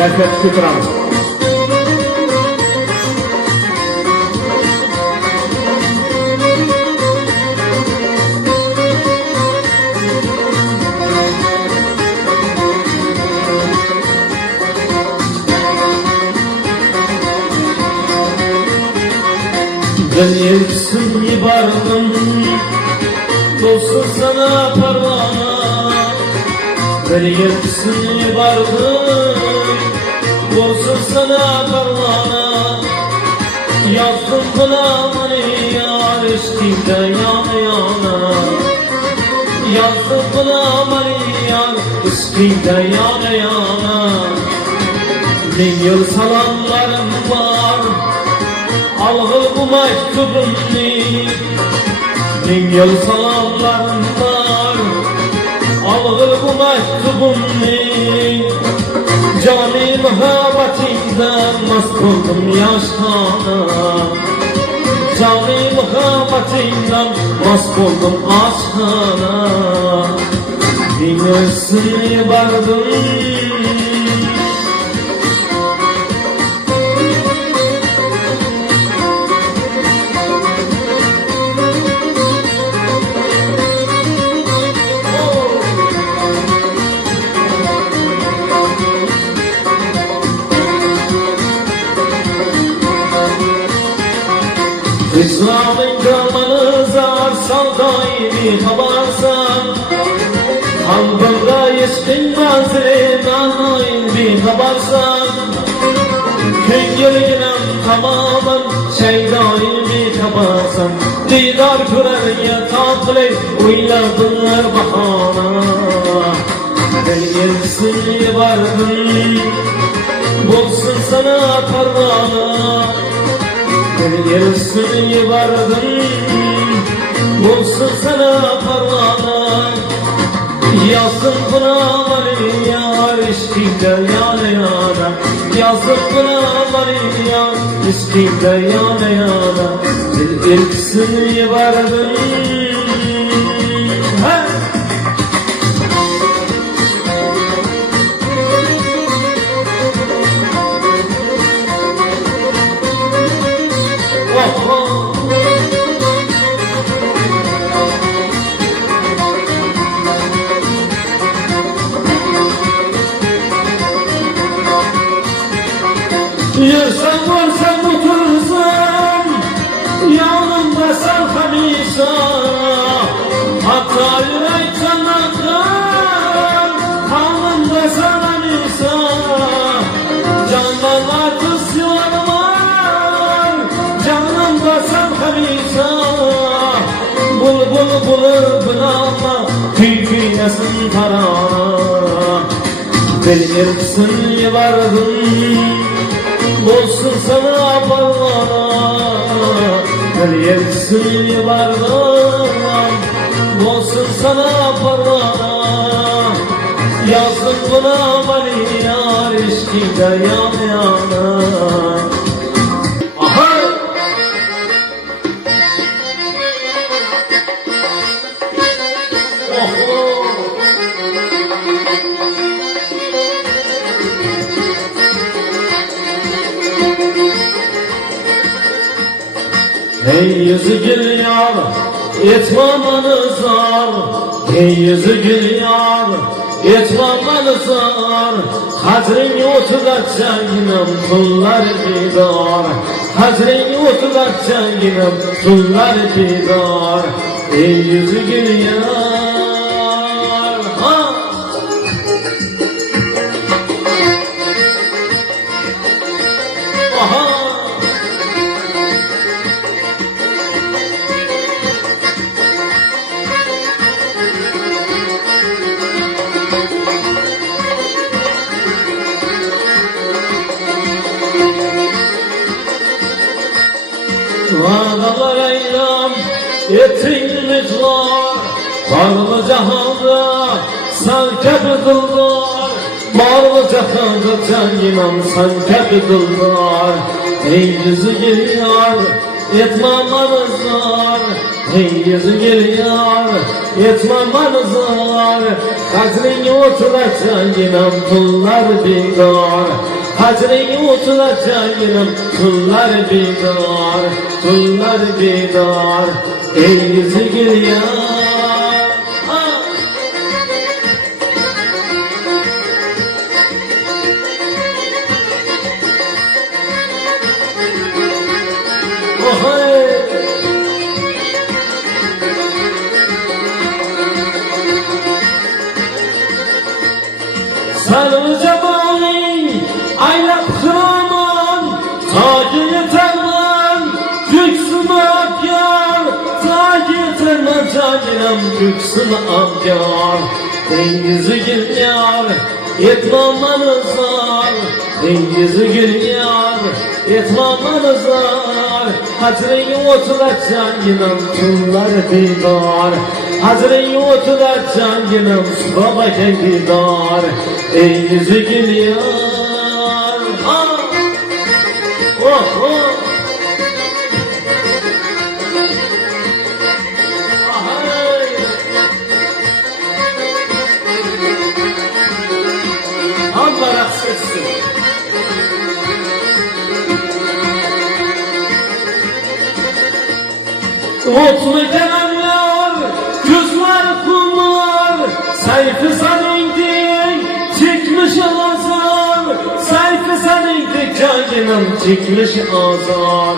kayfiyat ko'taramiz. Ben elçisini bardım, dostum sana parvana. Ben elçisini bardım, dostum sana parvana. Yazdım bana mani yar eşkinde yana yana. Yazdım bana mani yar eşkinde yana yana. Bin yıl salamlarım var, algı bu mektubumni. Bin yıl salamlarım var, algı bu mektubumni. Cani muhabbetinden mast oldum yaşkana. Cani muhabbetinden mast oldum aşkana. Bin üstüne vardım, İslam'ın kanını zar saldayını habarsan. Kalbimde yeşkin nazırından bir habarsan. Köngülgünüm tamamen şeydayı bir habarsan. Didar körerge tatlı uyladılar bahana. Ben yersini vardım, bulsun sana parvana. Ben yersini vardım, bulsun sana parvana. Yazdım buna bari yar eşkinde yana yana. Yazdım buna bari yar eşkinde yana yana. Ben yersini vardım. Yersen varsan otursam, yanımda sen hamisha. Hatta yürek canlandım, kanımda sen hamisha. Candan artık yanımar, canımda sen hamisha. Bulbul bulur bınama, tüynesin tarana. Ben yersin vardım, bulsun sana parvana. Ben yersini vardım, bulsun sana parvana. Yazdım buna bari yar eşkinde yana yana. Aha! Hey yüzü gül yar, etmamanı zar. Hey yüzü gül yar, etmamanı zar. Kadrin oturacak yinem tullar bidar. Kadrin oturacak yinem tullar bidar. Hey yüzü gül yar, ha! Aha! Vadalar eylem ettiğimiz var. Varlı cahanda sen kebidillar. Varlı cahanda can imam sen kebidillar. Ey yüzü gül yar, etmamanız var. Ey yüzü gül yar, etmamanız var. Kadrin oturacak imam pullar bidar. Hacrin otuna canım, tullar bidar, tullar bidar. Ey yüzü gül yar. Sarı cemali aylak kıraman, tacını terman, güksün akar, tacını terman canım, güksün akar. Dengizi gül yar, etmamanızlar, dengizi gül yar, etmamanızlar. Hacrin oturar canım, tullar bidar. Hacrin oturar canım, sıra bakın bidar. Ey yüzü gül yar. Oh oh. Allah raks etsin. Mutlu kenarlar, gözler kumlar, sayfı senindik, çıkmış azar. Sayfı senindik canım, çıkmış azar.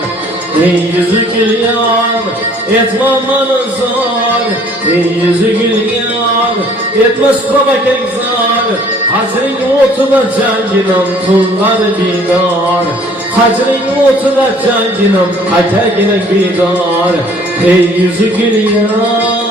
Ey yüzü gül yar, etme manzar. Ey yüzü gül yar, etme sıkabak egzar. Hacrin otuna canım, tullar bidar. Hacrin otuna canım, ategine bidar. Ey yüzü gül yar.